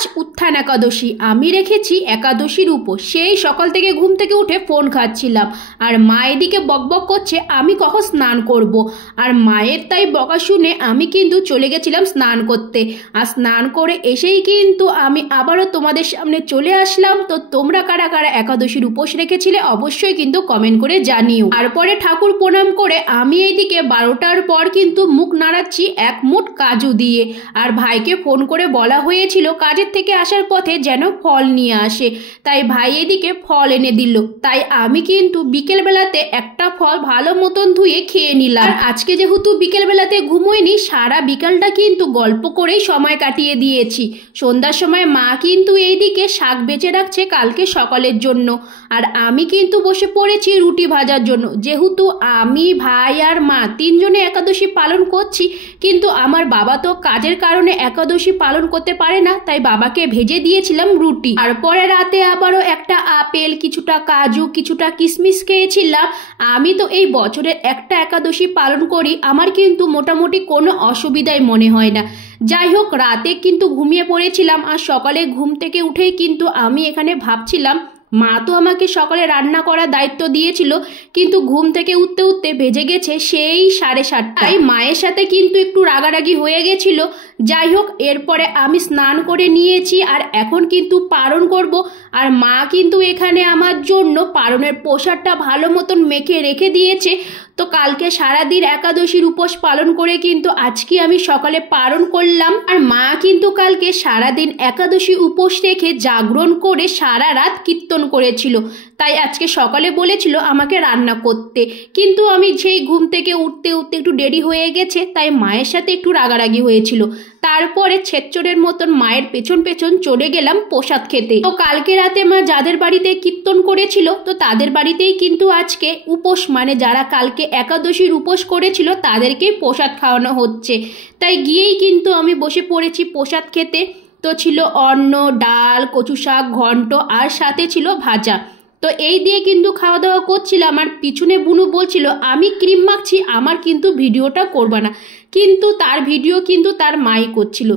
আজ উত্থান একাদশী, আমি রেখেছি একাদশীর উপোস। সেই সকাল থেকে ঘুম থেকে উঠে ফোন খাচ্ছিলাম, আর মা এদিকে বকবক করছে আমি কখন স্নান করব। আর মায়ের তাই বকা শুনে আমি কিন্তু চলে গেছিলাম স্নান করতে। আর স্নান করে এসেই কিন্তু আমি আবারও তোমাদের সামনে চলে আসলাম। তো তোমরা কারা কারা একাদশীর উপোস রেখেছিলে অবশ্যই কিন্তু কমেন্ট করে জানিও। তারপরে ঠাকুর প্রণাম করে আমি এইদিকে 12টার পর কিন্তু মুখ নাড়াচ্ছি এক মুঠ কাজু দিয়ে। আর ভাইকে ফোন করে বলা হয়েছিল কাজের থেকে আসার পথে যেন ফল নিয়ে আসে, তাই ভাই এদিকে ফল এনে দিল। তাই আমি কিন্তু বিকেল বেলাতে একটা ফল ভালো মতন ধুয়ে খেয়ে নিলাম। আর আজকে যেহেতু বিকেল বেলাতে ঘুমোইনি, সারা বিকালটা কিন্তু গল্প করেই সময় কাটিয়ে দিয়েছি। সন্ধ্যার সময় মা কিন্তু এইদিকে শাক বেঁচে রাখছে কালকে সকালের জন্য, আর আমি কিন্তু বসে পড়েছি রুটি ভাজার জন্য। যেহেতু আমি, ভাই আর মা তিনজনে একাদশী পালন করছি, কিন্তু আমার বাবা তো কাজের কারণে একাদশী পালন করতে পারে না, তাই বাবাকে ভেজে দিয়েছিলাম রুটি। তারপরে রাতে আবারও একটা আপেল, কিছুটা কাজু, কিছুটা কিশমিশ খেয়েছিলাম। আমি তো এই বছরের একটা একাদশী পালন করি, আমার কিন্তু মোটামুটি কোনো অসুবিধাই মনে হয় না। যাই হোক, রাতে কিন্তু ঘুমিয়ে পড়েছিলাম, আর সকালে ঘুম থেকে উঠেই কিন্তু আমি এখানে ভাবছিলাম মা তো আমাকে সকালে রান্না করার দায়িত্ব দিয়েছিল, কিন্তু ঘুম থেকে উঠতে উঠতে বেজে গেছে সেই 7:30। মায়ের সাথে কিন্তু একটু রাগারাগি হয়ে গেছিল। যাই হোক, এরপরে আমি স্নান করে নিয়েছি, আর এখন কিন্তু পারণ করব। আর মা কিন্তু এখানে আমার জন্য পারণের প্রসাদটা ভালো মতন মেখে রেখে দিয়েছে। তো কালকে সারাদিন একাদশীর উপোস পালন করে কিন্তু আজকে আমি সকালে পারণ করলাম। আর মা কিন্তু কালকে সারাদিন একাদশী উপোস রেখে জাগরণ করে সারা রাত কীর্তন করেছিল, তাই আজকে সকালে বলেছিল আমাকে রান্না করতে। কিন্তু আমি সেই ঘুম থেকে উঠতে উঠতে একটু দেরি হয়ে গেছে, তাই মায়ের সাথে একটু রাগারাগি হয়েছিল। তারপরে ছেচ্চরের মতন মায়ের পেছন পেছন চলে গেলাম প্রসাদ খেতে। তো কালকে রাতে মা যাদের বাড়িতে কীর্তন করেছিল, তো তাদের বাড়িতেই কিন্তু আজকে উপোস, মানে যারা কালকে একাদশীর উপোস করেছিল তাদেরকেই প্রসাদ খাওয়ানো হচ্ছে। তাই গিয়েই কিন্তু আমি বসে পড়েছি প্রসাদ খেতে। তো ছিল অন্ন, ডাল, কচু শাক, ঘন্ট, আর সাথে ছিল ভাজা। তো এই দিয়ে কিন্তু খাওয়া দাওয়া করছিলাম। আর পিছনে বুনু বলছিল আমি ক্রিম মাখছি, আমার কিন্তু ভিডিওটা করবা না, কিন্তু তার ভিডিও কিন্তু তার মাই করছিল।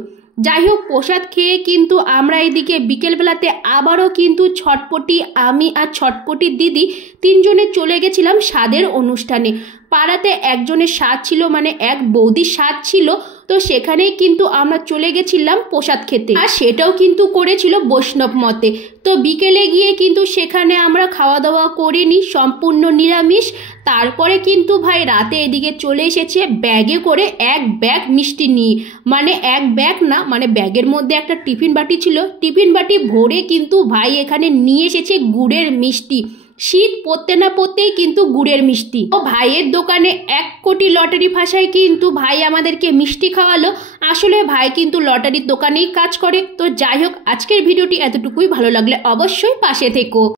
যাই হোক, প্রসাদ খেয়ে কিন্তু আমরা এদিকে বিকেলবেলাতে আবারও কিন্তু ছটপটি, আমি আর ছটপটির দিদি তিনজনে চলে গেছিলাম স্বাদের অনুষ্ঠানে। পাড়াতে একজনের স্বাদ ছিল, মানে এক বৌদির স্বাদ ছিল, তো সেখানেই কিন্তু আমরা চলে গেছিলাম প্রসাদ খেতে। আর সেটাও কিন্তু করেছিল বৈষ্ণব মতে। তো বিকেলে গিয়ে কিন্তু সেখানে আমরা খাওয়া দাওয়া করিনি, সম্পূর্ণ নিরামিষ। তারপরে কিন্তু ভাই রাতে এদিকে চলে এসেছে ব্যাগে করে এক ব্যাগ মিষ্টি নিয়ে, মানে এক ব্যাগ না, মানে ব্যাগের মধ্যে একটা টিফিন বাটি ছিল, টিফিন বাটি ভরে কিন্তু ভাই এখানে নিয়ে এসেছে গুড়ের মিষ্টি। শীত পড়তে না পড়তেই কিন্তু গুড়ের মিষ্টি। ও ভাইয়ের দোকানে 1 কোটি লটারি ভাষায় কিন্তু ভাই আমাদেরকে মিষ্টি খাওয়ালো। আসলে ভাই কিন্তু লটারির দোকানেই কাজ করে। তো যাই হোক, আজকের ভিডিওটি এতটুকুই। ভালো লাগলে অবশ্যই পাশে থেকো।